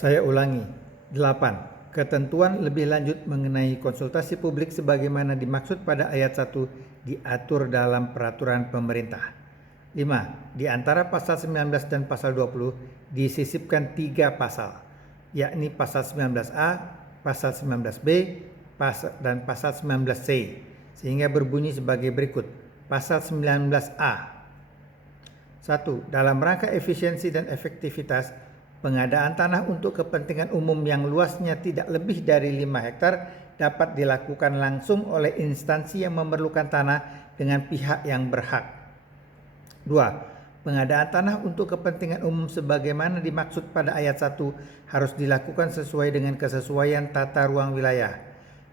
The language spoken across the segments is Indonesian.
Saya ulangi. 8. Ketentuan lebih lanjut mengenai konsultasi publik sebagaimana dimaksud pada ayat 1 diatur dalam peraturan pemerintah. 5. Di antara pasal 19 dan pasal 20 disisipkan 3 pasal, yakni pasal 19A, pasal 19B, dan pasal 19C, sehingga berbunyi sebagai berikut. Pasal 19A. 1. Dalam rangka efisiensi dan efektivitas, pengadaan tanah untuk kepentingan umum yang luasnya tidak lebih dari 5 hektar dapat dilakukan langsung oleh instansi yang memerlukan tanah dengan pihak yang berhak. 2. Pengadaan tanah untuk kepentingan umum sebagaimana dimaksud pada ayat 1 harus dilakukan sesuai dengan kesesuaian tata ruang wilayah.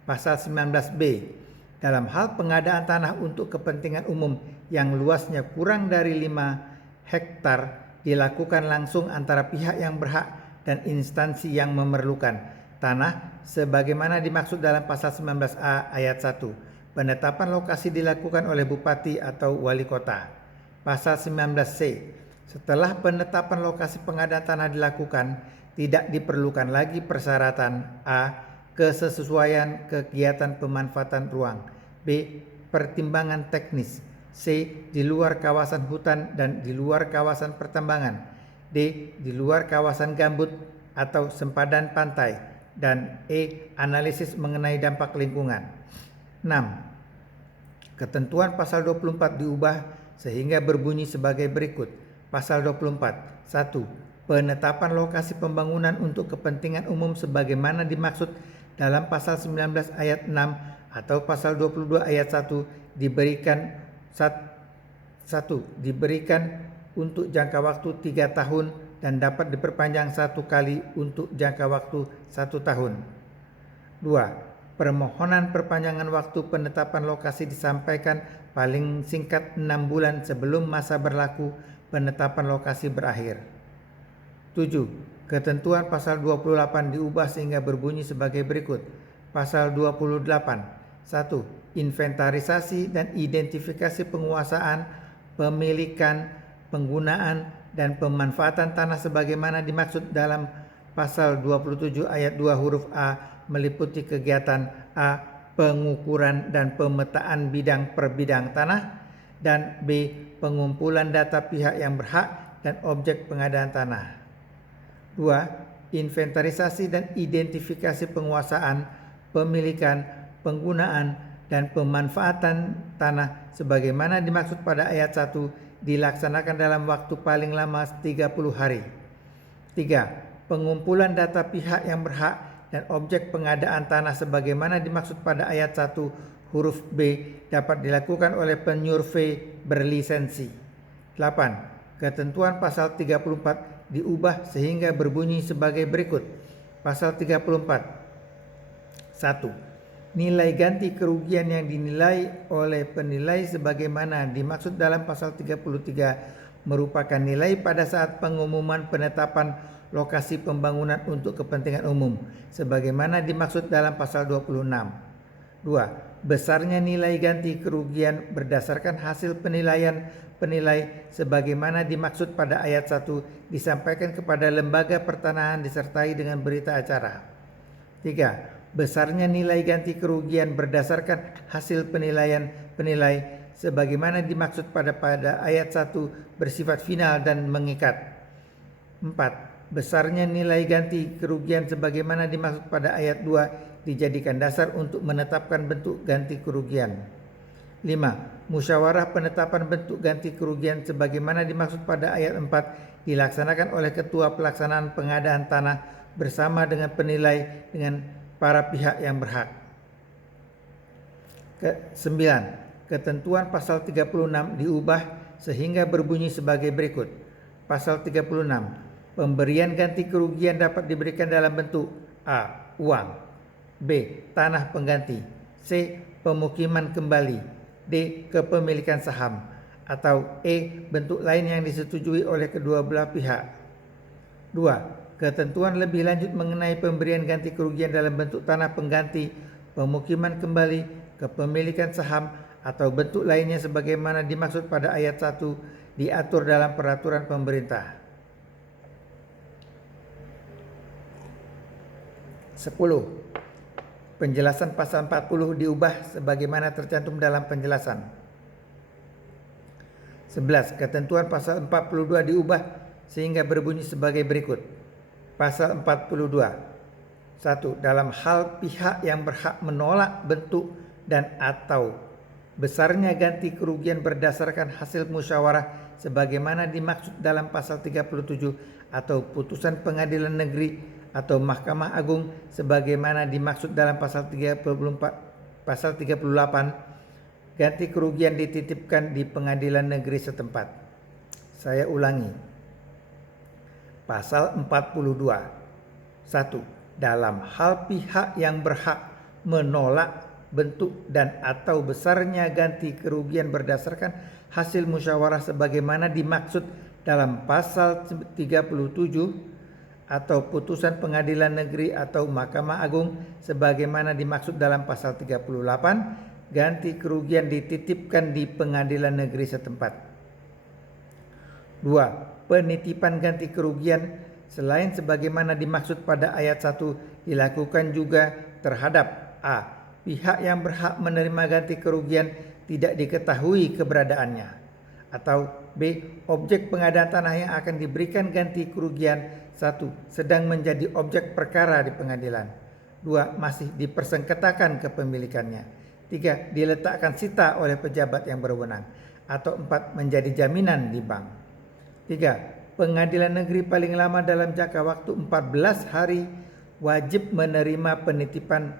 Pasal 19B. Dalam hal pengadaan tanah untuk kepentingan umum yang luasnya kurang dari 5 hektar dilakukan langsung antara pihak yang berhak dan instansi yang memerlukan tanah sebagaimana dimaksud dalam pasal 19A ayat 1. Penetapan lokasi dilakukan oleh bupati atau wali kota. Pasal 19C. Setelah penetapan lokasi pengadaan tanah dilakukan, tidak diperlukan lagi persyaratan A. Kesesuaian kegiatan pemanfaatan ruang, B. Pertimbangan teknis, C. Di luar kawasan hutan dan di luar kawasan pertambangan, D. Di luar kawasan gambut atau sempadan pantai, dan E. Analisis mengenai dampak lingkungan. 6. Ketentuan pasal 24 diubah sehingga berbunyi sebagai berikut. Pasal 24. 1. Penetapan lokasi pembangunan untuk kepentingan umum sebagaimana dimaksud dalam pasal 19 ayat 6 atau pasal 22 ayat 1 diberikan untuk jangka waktu 3 tahun dan dapat diperpanjang 1 kali untuk jangka waktu 1 tahun. 2. Permohonan perpanjangan waktu penetapan lokasi disampaikan paling singkat 6 bulan sebelum masa berlaku penetapan lokasi berakhir. 7. Ketentuan pasal 28 diubah sehingga berbunyi sebagai berikut. Pasal 28. 1. Inventarisasi dan identifikasi penguasaan, pemilikan, penggunaan, dan pemanfaatan tanah sebagaimana dimaksud dalam pasal 27 ayat 2 huruf A meliputi kegiatan A. Pengukuran dan pemetaan bidang per bidang tanah, dan B. Pengumpulan data pihak yang berhak dan objek pengadaan tanah. 2. Inventarisasi dan identifikasi penguasaan, pemilikan, penggunaan, dan pemanfaatan tanah sebagaimana dimaksud pada ayat 1 dilaksanakan dalam waktu paling lama 30 hari. 3. Pengumpulan data pihak yang berhak dan objek pengadaan tanah sebagaimana dimaksud pada ayat 1 huruf B dapat dilakukan oleh penyurvei berlisensi. 8. Ketentuan pasal 34 diubah sehingga berbunyi sebagai berikut. Pasal 34. 1. Nilai ganti kerugian yang dinilai oleh penilai sebagaimana dimaksud dalam pasal 33 merupakan nilai pada saat pengumuman penetapan lokasi pembangunan untuk kepentingan umum sebagaimana dimaksud dalam pasal 26. 2. Besarnya nilai ganti kerugian berdasarkan hasil penilai sebagaimana dimaksud pada ayat 1 disampaikan kepada lembaga pertanahan disertai dengan berita acara. 3. Besarnya nilai ganti kerugian berdasarkan hasil penilai sebagaimana dimaksud pada ayat 1 bersifat final dan mengikat. 4. Besarnya nilai ganti kerugian sebagaimana dimaksud pada ayat 2 dijadikan dasar untuk menetapkan bentuk ganti kerugian. 5. Musyawarah penetapan bentuk ganti kerugian sebagaimana dimaksud pada ayat 4 dilaksanakan oleh ketua pelaksanaan pengadaan tanah bersama dengan penilai dengan para pihak yang berhak. 9. Ketentuan pasal 36 diubah sehingga berbunyi sebagai berikut. Pasal 36. Pemberian ganti kerugian dapat diberikan dalam bentuk A. Uang, B. Tanah pengganti, C. Pemukiman kembali, D. Kepemilikan saham, atau E. Bentuk lain yang disetujui oleh kedua belah pihak. 2. Ketentuan lebih lanjut mengenai pemberian ganti kerugian dalam bentuk tanah pengganti, pemukiman kembali, kepemilikan saham, atau bentuk lainnya sebagaimana dimaksud pada ayat 1 diatur dalam peraturan pemerintah. 10. Penjelasan pasal 40 diubah sebagaimana tercantum dalam penjelasan. 11. Ketentuan pasal 42 diubah sehingga berbunyi sebagai berikut. Pasal 42. 1. Dalam hal pihak yang berhak menolak bentuk dan atau besarnya ganti kerugian berdasarkan hasil musyawarah sebagaimana dimaksud dalam pasal 37 atau putusan pengadilan negeri atau Mahkamah Agung sebagaimana dimaksud dalam pasal 38, ganti kerugian dititipkan di pengadilan negeri setempat. Saya ulangi. Pasal 42. 1. Dalam hal pihak yang berhak menolak bentuk dan atau besarnya ganti kerugian berdasarkan hasil musyawarah sebagaimana dimaksud dalam pasal 37 atau putusan pengadilan negeri atau Mahkamah Agung sebagaimana dimaksud dalam pasal 38, ganti kerugian dititipkan di pengadilan negeri setempat. 2. Penitipan ganti kerugian selain sebagaimana dimaksud pada ayat 1 dilakukan juga terhadap a. Pihak yang berhak menerima ganti kerugian tidak diketahui keberadaannya, atau b. Objek pengadaan tanah yang akan diberikan ganti kerugian 1. Sedang menjadi objek perkara di pengadilan. 2. Masih dipersengketakan kepemilikannya. 3. Diletakkan sita oleh pejabat yang berwenang. Atau 4. Menjadi jaminan di bank. 3. Pengadilan negeri paling lama dalam jangka waktu 14 hari wajib menerima penitipan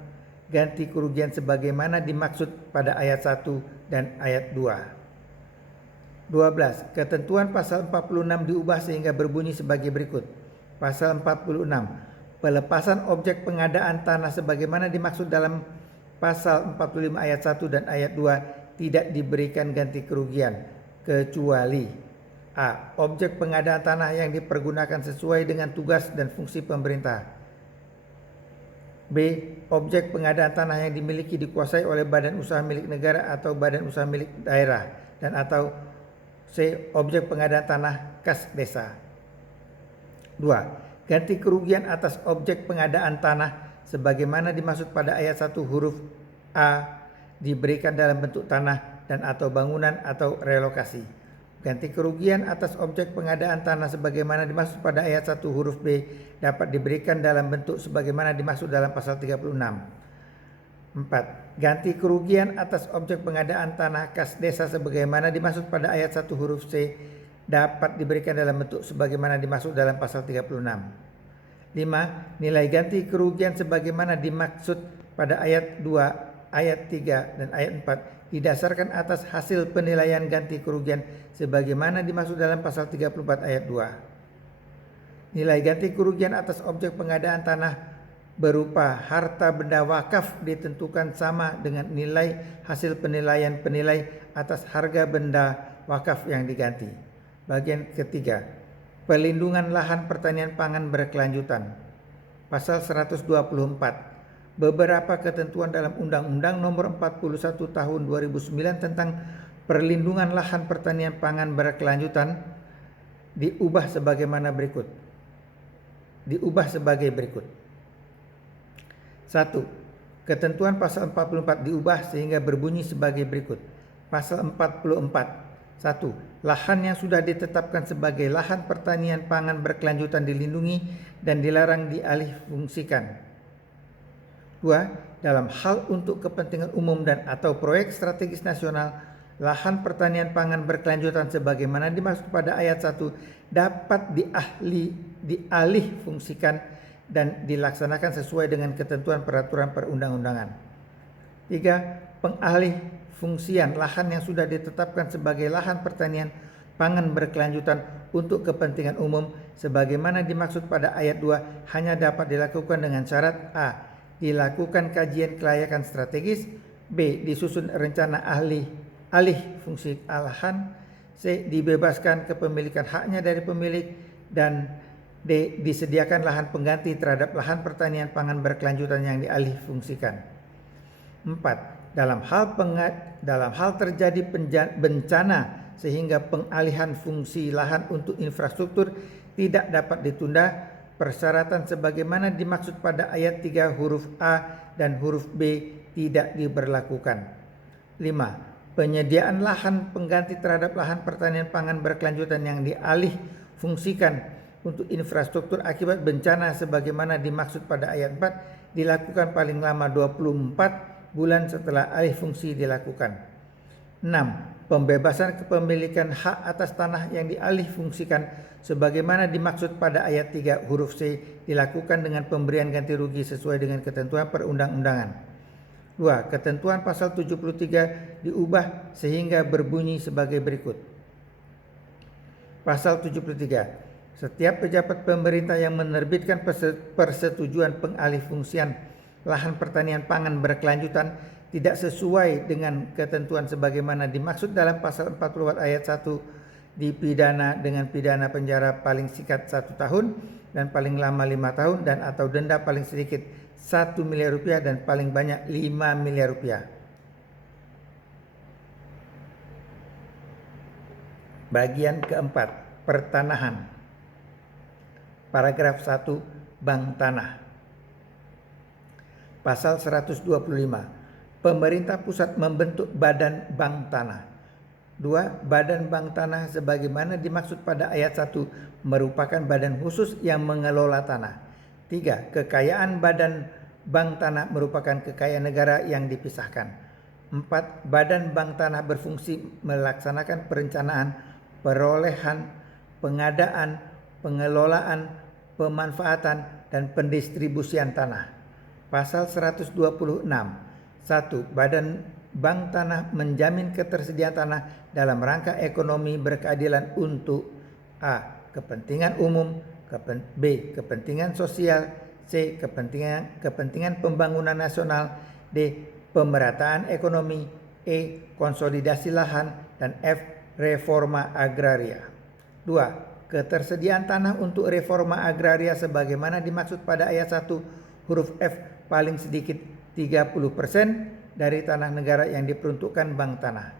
ganti kerugian sebagaimana dimaksud pada ayat 1 dan ayat 2. 12. Ketentuan pasal 46 diubah sehingga berbunyi sebagai berikut. Pasal 46. Pelepasan objek pengadaan tanah sebagaimana dimaksud dalam pasal 45 ayat 1 dan ayat 2 tidak diberikan ganti kerugian kecuali a. Objek pengadaan tanah yang dipergunakan sesuai dengan tugas dan fungsi pemerintah. B. Objek pengadaan tanah yang dimiliki dikuasai oleh badan usaha milik negara atau badan usaha milik daerah, dan atau C. Objek pengadaan tanah kas desa. 2. Ganti kerugian atas objek pengadaan tanah sebagaimana dimaksud pada ayat 1 huruf A diberikan dalam bentuk tanah dan atau bangunan atau relokasi. Ganti kerugian atas objek pengadaan tanah sebagaimana dimaksud pada ayat 1 huruf B dapat diberikan dalam bentuk sebagaimana dimaksud dalam pasal 36. 4. Ganti kerugian atas objek pengadaan tanah kas desa sebagaimana dimaksud pada ayat 1 huruf C dapat diberikan dalam bentuk sebagaimana dimaksud dalam pasal 36. 5. Nilai ganti kerugian sebagaimana dimaksud pada ayat 2, ayat 3, dan ayat 4 didasarkan atas hasil penilaian ganti kerugian sebagaimana dimaksud dalam pasal 34 ayat 2. Nilai ganti kerugian atas objek pengadaan tanah berupa harta benda wakaf ditentukan sama dengan nilai hasil penilaian penilai atas harga benda wakaf yang diganti. Bagian ketiga, pelindungan lahan pertanian pangan berkelanjutan. Pasal 124. Beberapa ketentuan dalam Undang-Undang Nomor 41 Tahun 2009 tentang perlindungan lahan pertanian pangan berkelanjutan diubah sebagaimana berikut. Diubah sebagai berikut. 1. Ketentuan pasal 44 diubah sehingga berbunyi sebagai berikut. Pasal 44. 1. Lahan yang sudah ditetapkan sebagai lahan pertanian pangan berkelanjutan dilindungi dan dilarang dialih fungsikan. 2. Dalam hal untuk kepentingan umum dan atau proyek strategis nasional, lahan pertanian pangan berkelanjutan sebagaimana dimaksud pada ayat 1 dapat dialih fungsikan dan dilaksanakan sesuai dengan ketentuan peraturan perundang-undangan. 3. Pengalih fungsian lahan yang sudah ditetapkan sebagai lahan pertanian pangan berkelanjutan untuk kepentingan umum sebagaimana dimaksud pada ayat 2 hanya dapat dilakukan dengan syarat a. Dilakukan kajian kelayakan strategis, b. Disusun rencana alih fungsi lahan, c. Dibebaskan kepemilikan haknya dari pemilik, dan d. Disediakan lahan pengganti terhadap lahan pertanian pangan berkelanjutan yang dialih fungsikan. 4. Dalam hal terjadi bencana sehingga pengalihan fungsi lahan untuk infrastruktur tidak dapat ditunda, persyaratan sebagaimana dimaksud pada ayat 3 huruf A dan huruf B tidak diberlakukan. 5. Penyediaan lahan pengganti terhadap lahan pertanian pangan berkelanjutan yang dialih fungsikan untuk infrastruktur akibat bencana sebagaimana dimaksud pada ayat 4 dilakukan paling lama 24 bulan setelah alih fungsi dilakukan. 6. Pembebasan kepemilikan hak atas tanah yang dialih fungsikan sebagaimana dimaksud pada ayat 3 huruf C dilakukan dengan pemberian ganti rugi sesuai dengan ketentuan perundang-undangan. 2. Ketentuan pasal 73 diubah sehingga berbunyi sebagai berikut. Pasal 73. Setiap pejabat pemerintah yang menerbitkan persetujuan pengalihfungsian lahan pertanian pangan berkelanjutan tidak sesuai dengan ketentuan sebagaimana dimaksud dalam pasal 44 ayat 1 dipidana dengan pidana penjara paling singkat 1 tahun dan paling lama 5 tahun dan atau denda paling sedikit 1 miliar rupiah dan paling banyak 5 miliar rupiah. Bagian keempat, pertanahan. Paragraf 1, bank tanah. Pasal 125. Pemerintah pusat membentuk badan bank tanah. 2. Badan bank tanah sebagaimana dimaksud pada ayat 1 merupakan badan khusus yang mengelola tanah. 3. Kekayaan badan bank tanah merupakan kekayaan negara yang dipisahkan. 4. Badan bank tanah berfungsi melaksanakan perencanaan, perolehan, pengadaan, pengelolaan, pemanfaatan, dan pendistribusian tanah. Pasal 126. 1. Badan bank tanah menjamin ketersediaan tanah dalam rangka ekonomi berkeadilan untuk A. Kepentingan umum, B. Kepentingan sosial, C. Kepentingan pembangunan nasional, D. Pemerataan ekonomi, E. Konsolidasi lahan, dan F. Reforma agraria. 2. Ketersediaan tanah untuk reforma agraria sebagaimana dimaksud pada ayat 1 huruf F paling sedikit 30% dari tanah negara yang diperuntukkan bank tanah.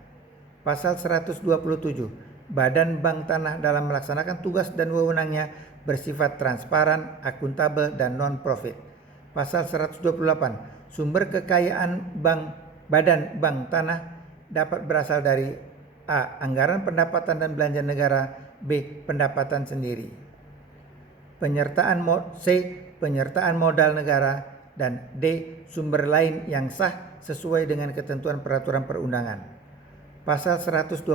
Pasal 127. Badan bank tanah dalam melaksanakan tugas dan wewenangnya bersifat transparan, akuntabel, dan non-profit. Pasal 128. Sumber kekayaan badan bank tanah dapat berasal dari A. Anggaran pendapatan dan belanja negara, B. Pendapatan sendiri. Penyertaan modal negara, dan D. Sumber lain yang sah sesuai dengan ketentuan peraturan perundangan. Pasal 129.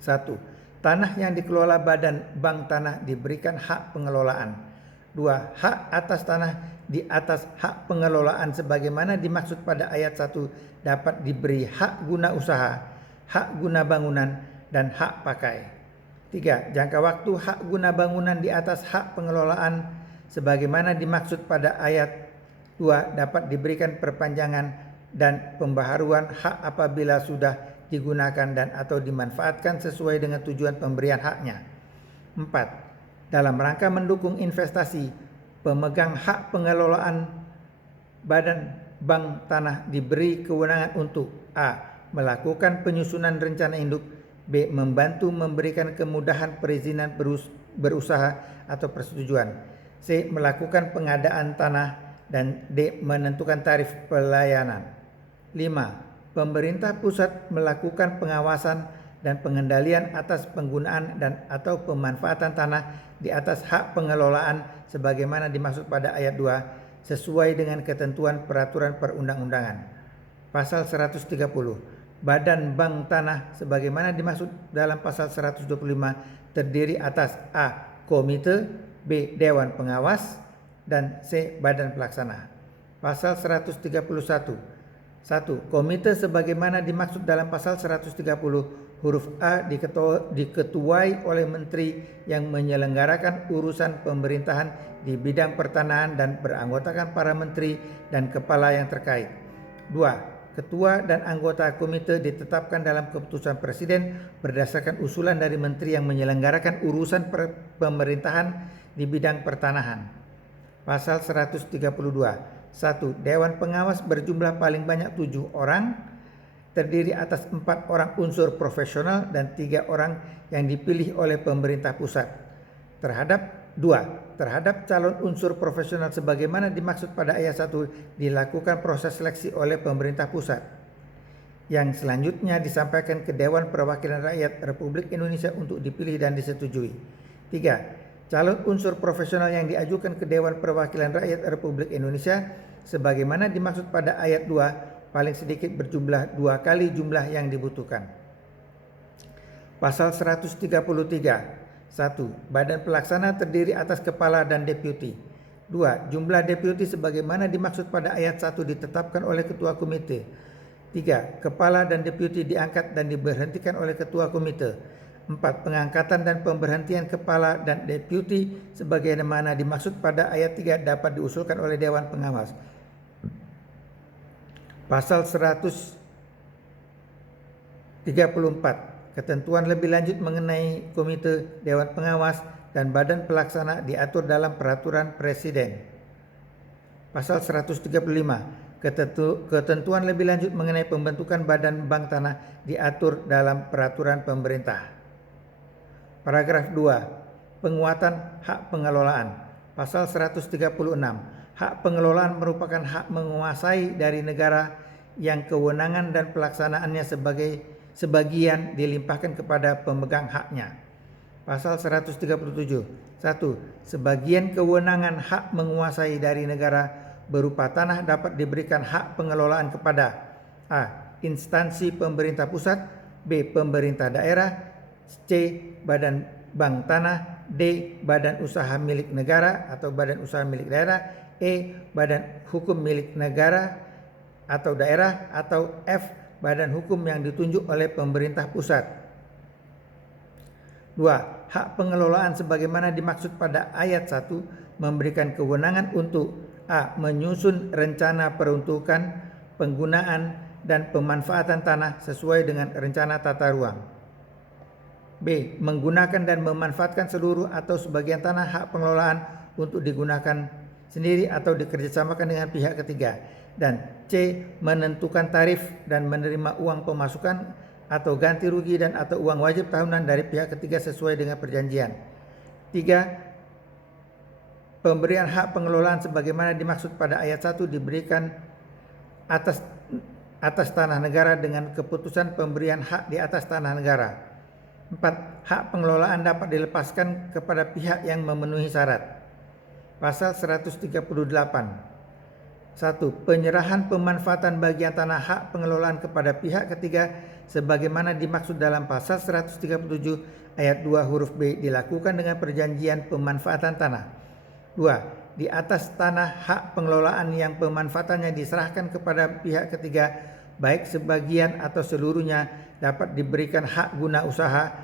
1. Tanah yang dikelola badan bank tanah diberikan hak pengelolaan. 2. Hak atas tanah di atas hak pengelolaan sebagaimana dimaksud pada ayat 1 dapat diberi hak guna usaha, hak guna bangunan, dan hak pakai. 3. Jangka waktu hak guna bangunan di atas hak pengelolaan sebagaimana dimaksud pada ayat 2 dapat diberikan perpanjangan dan pembaharuan hak apabila sudah digunakan dan atau dimanfaatkan sesuai dengan tujuan pemberian haknya. 4. Dalam rangka mendukung investasi, pemegang hak pengelolaan badan bank tanah diberi kewenangan untuk A. Melakukan penyusunan rencana induk, B. Membantu memberikan kemudahan perizinan berusaha atau persetujuan, C. Melakukan pengadaan tanah, dan D. Menentukan tarif pelayanan. 5. Pemerintah pusat melakukan pengawasan dan pengendalian atas penggunaan dan atau pemanfaatan tanah di atas hak pengelolaan sebagaimana dimaksud pada ayat 2 sesuai dengan ketentuan peraturan perundang-undangan. Pasal 130. Badan bank tanah sebagaimana dimaksud dalam pasal 125 terdiri atas A. Komite, B. Dewan pengawas, dan C. Badan pelaksana. Pasal 131. 1. Komite sebagaimana dimaksud dalam pasal 130 huruf A diketuai oleh menteri yang menyelenggarakan urusan pemerintahan di bidang pertanahan dan beranggotakan para menteri dan kepala yang terkait. 2. Ketua dan anggota komite ditetapkan dalam keputusan presiden berdasarkan usulan dari menteri yang menyelenggarakan urusan pemerintahan di bidang pertanahan. Pasal 132. 1. Dewan pengawas berjumlah paling banyak 7 orang, terdiri atas 4 orang unsur profesional dan 3 orang yang dipilih oleh pemerintah pusat. Terhadap 2. terhadap calon unsur profesional sebagaimana dimaksud pada ayat 1 dilakukan proses seleksi oleh pemerintah pusat, yang selanjutnya disampaikan ke Dewan Perwakilan Rakyat Republik Indonesia untuk dipilih dan disetujui. 3. Calon unsur profesional yang diajukan ke Dewan Perwakilan Rakyat Republik Indonesia sebagaimana dimaksud pada ayat 2 paling sedikit berjumlah 2 kali jumlah yang dibutuhkan. Pasal 133. 1. Badan pelaksana terdiri atas kepala dan deputi. 2. Jumlah deputi sebagaimana dimaksud pada ayat 1 ditetapkan oleh ketua komite. 3. Kepala dan deputi diangkat dan diberhentikan oleh ketua komite. 4. Pengangkatan dan pemberhentian kepala dan deputi sebagaimana dimaksud pada ayat 3 dapat diusulkan oleh Dewan Pengawas. Pasal 134. Ketentuan lebih lanjut mengenai komite, Dewan Pengawas, dan badan pelaksana diatur dalam peraturan Presiden. Pasal 135. Ketentuan lebih lanjut mengenai pembentukan badan bank tanah diatur dalam peraturan pemerintah. Paragraf 2. Penguatan hak pengelolaan. Pasal 136. Hak pengelolaan merupakan hak menguasai dari negara yang kewenangan dan pelaksanaannya sebagian dilimpahkan kepada pemegang haknya. Pasal 137. 1. Sebagian kewenangan hak menguasai dari negara berupa tanah dapat diberikan hak pengelolaan kepada A. Instansi pemerintah pusat, B. Pemerintah daerah, C. Badan bank tanah, D. Badan usaha milik negara atau badan usaha milik daerah, E. Badan hukum milik negara atau daerah, atau F. Badan hukum yang ditunjuk oleh pemerintah pusat. 2. Hak pengelolaan sebagaimana dimaksud pada ayat 1 memberikan kewenangan untuk A. Menyusun rencana peruntukan, penggunaan, dan pemanfaatan tanah sesuai dengan rencana tata ruang. B. Menggunakan dan memanfaatkan seluruh atau sebagian tanah hak pengelolaan untuk digunakan sendiri atau dikerjasamakan dengan pihak ketiga. Dan C. Menentukan tarif dan menerima uang pemasukan atau ganti rugi dan atau uang wajib tahunan dari pihak ketiga sesuai dengan perjanjian. 3. Pemberian hak pengelolaan sebagaimana dimaksud pada ayat 1 diberikan atas tanah negara dengan keputusan pemberian hak di atas tanah negara. 4. Hak pengelolaan dapat dilepaskan kepada pihak yang memenuhi syarat. Pasal 138. 1. Penyerahan pemanfaatan bagian tanah hak pengelolaan kepada pihak ketiga sebagaimana dimaksud dalam pasal 137 ayat 2 huruf B dilakukan dengan perjanjian pemanfaatan tanah. 2. Di atas tanah hak pengelolaan yang pemanfaatannya diserahkan kepada pihak ketiga baik sebagian atau seluruhnya dapat diberikan hak guna usaha,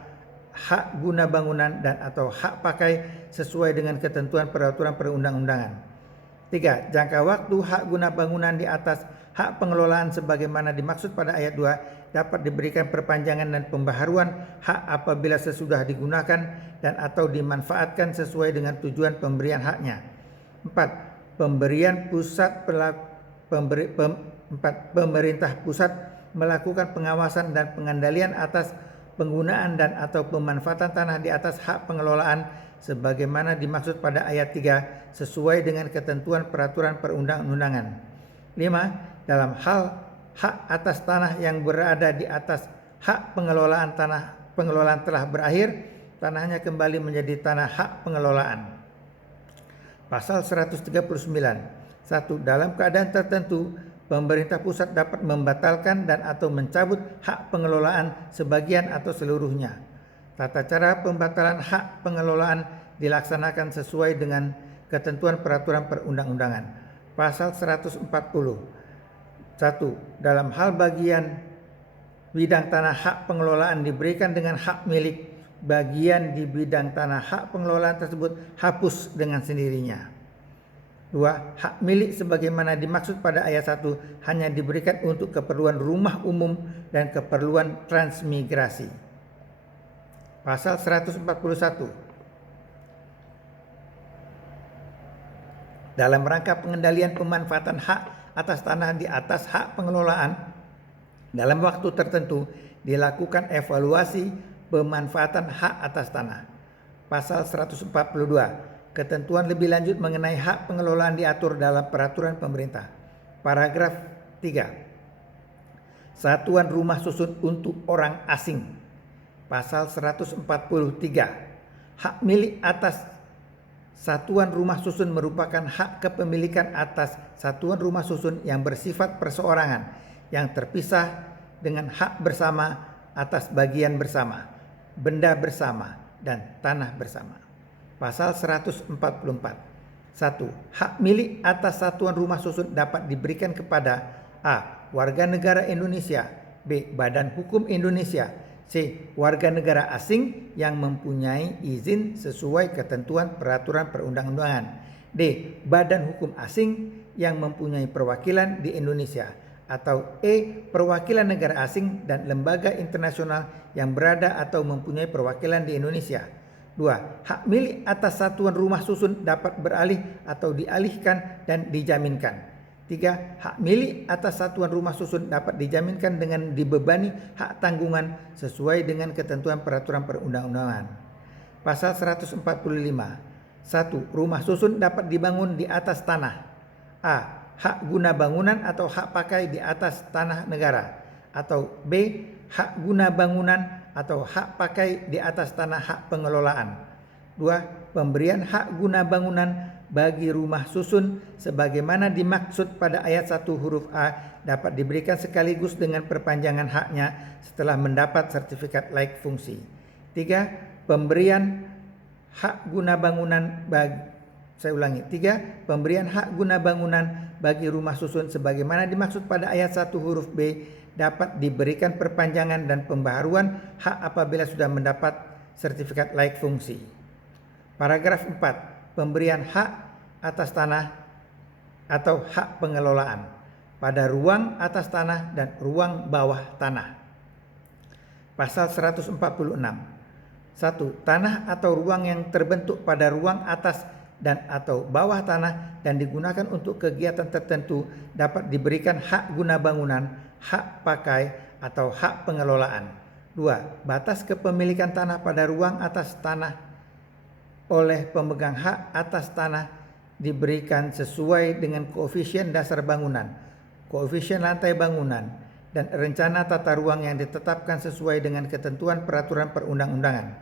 hak guna bangunan, dan atau hak pakai sesuai dengan ketentuan peraturan perundang-undangan. 3. Jangka waktu hak guna bangunan di atas hak pengelolaan sebagaimana dimaksud pada ayat 2 dapat diberikan perpanjangan dan pembaharuan hak apabila sesudah digunakan dan atau dimanfaatkan sesuai dengan tujuan pemberian haknya. 4. Pemerintah pusat melakukan pengawasan dan pengendalian atas penggunaan dan atau pemanfaatan tanah di atas hak pengelolaan sebagaimana dimaksud pada ayat 3 sesuai dengan ketentuan peraturan perundang-undangan. 5. Dalam hal hak atas tanah yang berada di atas hak pengelolaan telah berakhir, tanahnya kembali menjadi tanah hak pengelolaan. Pasal 139. 1. Dalam keadaan tertentu, pemerintah pusat dapat membatalkan dan atau mencabut hak pengelolaan sebagian atau seluruhnya. Tata cara pembatalan hak pengelolaan dilaksanakan sesuai dengan ketentuan peraturan perundang-undangan. Pasal 140. 1. Dalam hal bagian bidang tanah hak pengelolaan diberikan dengan hak milik, bagian di bidang tanah hak pengelolaan tersebut hapus dengan sendirinya. 2. Hak milik sebagaimana dimaksud pada ayat 1 hanya diberikan untuk keperluan rumah umum dan keperluan transmigrasi. Pasal 141. Dalam rangka pengendalian pemanfaatan hak atas tanah di atas hak pengelolaan dalam waktu tertentu dilakukan evaluasi pemanfaatan hak atas tanah. Pasal 142. ketentuan lebih lanjut mengenai hak pengelolaan diatur dalam peraturan pemerintah. Paragraf 3. Satuan rumah susun untuk orang asing. Pasal 143. Hak milik atas satuan rumah susun merupakan hak kepemilikan atas satuan rumah susun yang bersifat perseorangan, yang terpisah dengan hak bersama atas bagian bersama, benda bersama, dan tanah bersama. Pasal 144. 1. Hak milik atas satuan rumah susun dapat diberikan kepada A. Warga negara Indonesia, B. Badan Hukum Indonesia, C. Warga negara asing yang mempunyai izin sesuai ketentuan peraturan perundang-undangan, D. Badan hukum asing yang mempunyai perwakilan di Indonesia, atau E. Perwakilan negara asing dan lembaga internasional yang berada atau mempunyai perwakilan di Indonesia. 2. Hak milik atas satuan rumah susun dapat beralih atau dialihkan dan dijaminkan. 3. Hak milik atas satuan rumah susun dapat dijaminkan dengan dibebani hak tanggungan sesuai dengan ketentuan peraturan perundang-undangan. Pasal 145. 1. Rumah susun dapat dibangun di atas tanah. A. Hak guna bangunan atau hak pakai di atas tanah negara, atau B. Hak guna bangunan atau hak pakai di atas tanah hak pengelolaan. 2. Pemberian hak guna bangunan bagi rumah susun sebagaimana dimaksud pada ayat 1 huruf A dapat diberikan sekaligus dengan perpanjangan haknya setelah mendapat sertifikat layak fungsi. 3. Pemberian hak guna bangunan bagi Pemberian hak guna bangunan bagi rumah susun sebagaimana dimaksud pada ayat 1 huruf B dapat diberikan perpanjangan dan pembaharuan hak apabila sudah mendapat sertifikat layak fungsi. Paragraf 4. Pemberian hak atas tanah atau hak pengelolaan pada ruang atas tanah dan ruang bawah tanah. Pasal 146. 1. Tanah atau ruang yang terbentuk pada ruang atas dan atau bawah tanah dan digunakan untuk kegiatan tertentu dapat diberikan hak guna bangunan, hak pakai, atau hak pengelolaan. 2. Batas kepemilikan tanah pada ruang atas tanah oleh pemegang hak atas tanah diberikan sesuai dengan koefisien dasar bangunan, koefisien lantai bangunan, dan rencana tata ruang yang ditetapkan sesuai dengan ketentuan peraturan perundang-undangan.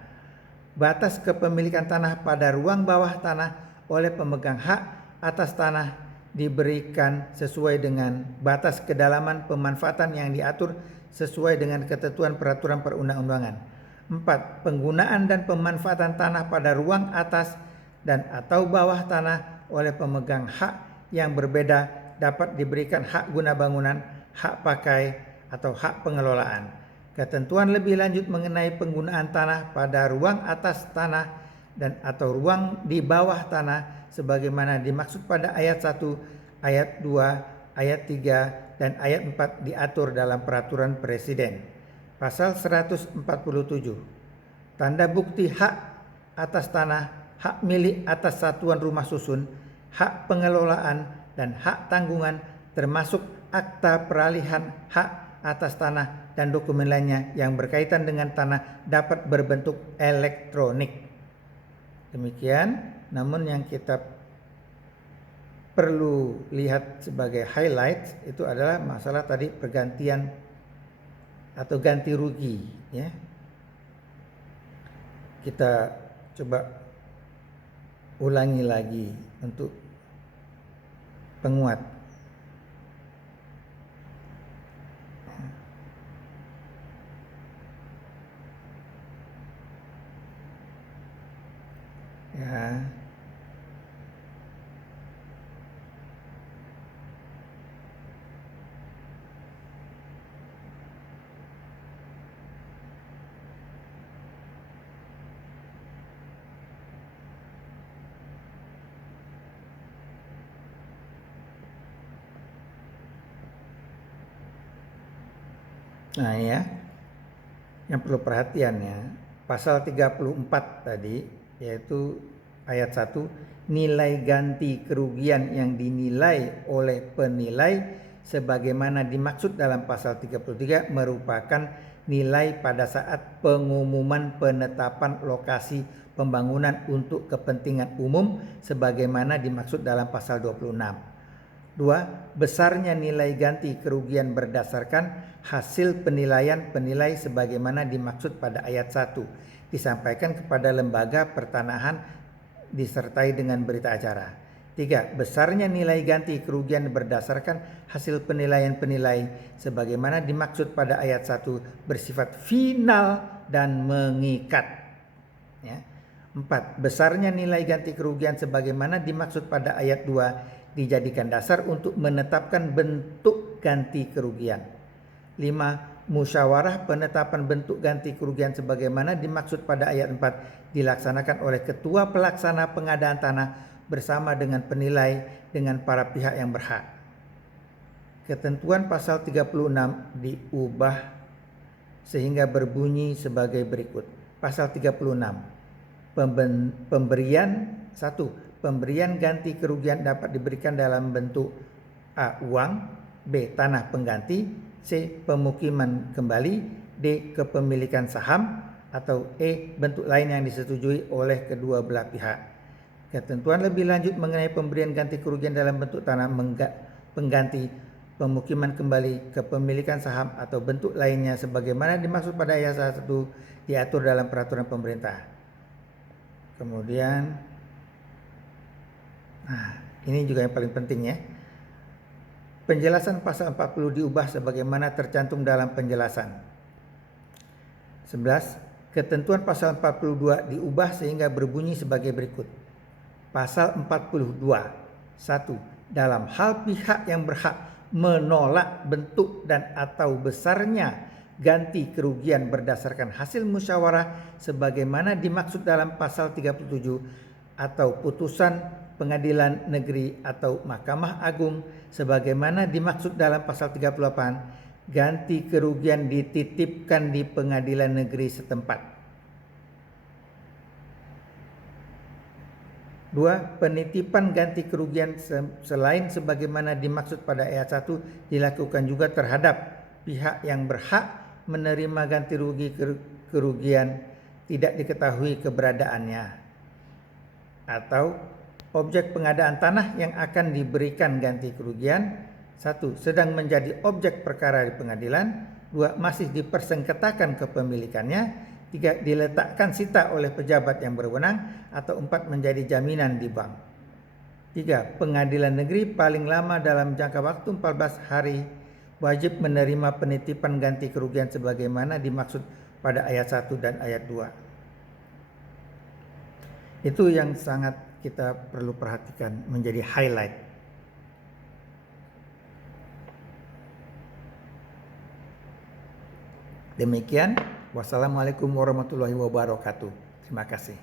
Batas kepemilikan tanah pada ruang bawah tanah oleh pemegang hak atas tanah diberikan sesuai dengan batas kedalaman pemanfaatan yang diatur sesuai dengan ketentuan peraturan perundang-undangan. 4. Penggunaan dan pemanfaatan tanah pada ruang atas dan atau bawah tanah oleh pemegang hak yang berbeda dapat diberikan hak guna bangunan, hak pakai, atau hak pengelolaan. Ketentuan lebih lanjut mengenai penggunaan tanah pada ruang atas tanah dan atau ruang di bawah tanah sebagaimana dimaksud pada ayat 1, ayat 2, ayat 3, dan ayat 4 diatur dalam peraturan presiden. Pasal 147. Tanda bukti hak atas tanah, hak milik atas satuan rumah susun, hak pengelolaan, dan hak tanggungan termasuk akta peralihan hak atas tanah dan dokumen lainnya yang berkaitan dengan tanah dapat berbentuk elektronik. Demikian, namun yang kita perlu lihat sebagai highlight itu adalah masalah tadi pergantian atau ganti rugi, ya. Kita coba ulangi lagi untuk penguat. Ya. Nah ya, yang perlu perhatian ya, pasal 34 tadi, yaitu ayat 1, nilai ganti kerugian yang dinilai oleh penilai sebagaimana dimaksud dalam pasal 33 merupakan nilai pada saat pengumuman penetapan lokasi pembangunan untuk kepentingan umum sebagaimana dimaksud dalam pasal 26. 2. Besarnya nilai ganti kerugian berdasarkan hasil penilaian penilai sebagaimana dimaksud pada ayat 1 disampaikan kepada lembaga pertanahan disertai dengan berita acara. 3. Besarnya nilai ganti kerugian berdasarkan hasil penilaian-penilai sebagaimana dimaksud pada ayat 1 bersifat final dan mengikat. Ya. 4. Besarnya nilai ganti kerugian sebagaimana dimaksud pada ayat 2 dijadikan dasar untuk menetapkan bentuk ganti kerugian. 5. Musyawarah penetapan bentuk ganti kerugian sebagaimana dimaksud pada ayat 4 dilaksanakan oleh ketua pelaksana pengadaan tanah bersama dengan penilai dengan para pihak yang berhak. Ketentuan pasal 36 diubah sehingga berbunyi sebagai berikut. Pasal 36. Pemberian 1. Pemberian ganti kerugian dapat diberikan dalam bentuk A. Uang, B. Tanah pengganti, C. Pemukiman kembali, D. Kepemilikan saham, atau E. Bentuk lain yang disetujui oleh kedua belah pihak. Ketentuan lebih lanjut mengenai pemberian ganti kerugian dalam bentuk tanah pengganti, pemukiman kembali, kepemilikan saham atau bentuk lainnya sebagaimana dimaksud pada ayat 1 diatur dalam peraturan pemerintah. Kemudian ini juga yang paling penting ya. Penjelasan pasal 40 diubah sebagaimana tercantum dalam penjelasan. 11. Ketentuan pasal 42 diubah sehingga berbunyi sebagai berikut. Pasal 42. 1. Dalam hal pihak yang berhak menolak bentuk dan atau besarnya ganti kerugian berdasarkan hasil musyawarah sebagaimana dimaksud dalam pasal 37 atau putusan pengadilan negeri atau Mahkamah Agung sebagaimana dimaksud dalam pasal 38, ganti kerugian dititipkan di pengadilan negeri setempat. 2. Penitipan ganti kerugian selain sebagaimana dimaksud pada ayat 1 dilakukan juga terhadap pihak yang berhak menerima ganti rugi kerugian tidak diketahui keberadaannya atau objek pengadaan tanah yang akan diberikan ganti kerugian 1. Sedang menjadi objek perkara di pengadilan, 2. Masih dipersengketakan kepemilikannya, 3. Diletakkan sita oleh pejabat yang berwenang, atau 4. Menjadi jaminan di bank. 3. Pengadilan negeri paling lama dalam jangka waktu 14 hari wajib menerima penitipan ganti kerugian sebagaimana dimaksud pada ayat 1 dan ayat 2. Itu yang sangat kita perlu perhatikan menjadi highlight. Demikian. Wassalamualaikum warahmatullahi wabarakatuh. Terima kasih.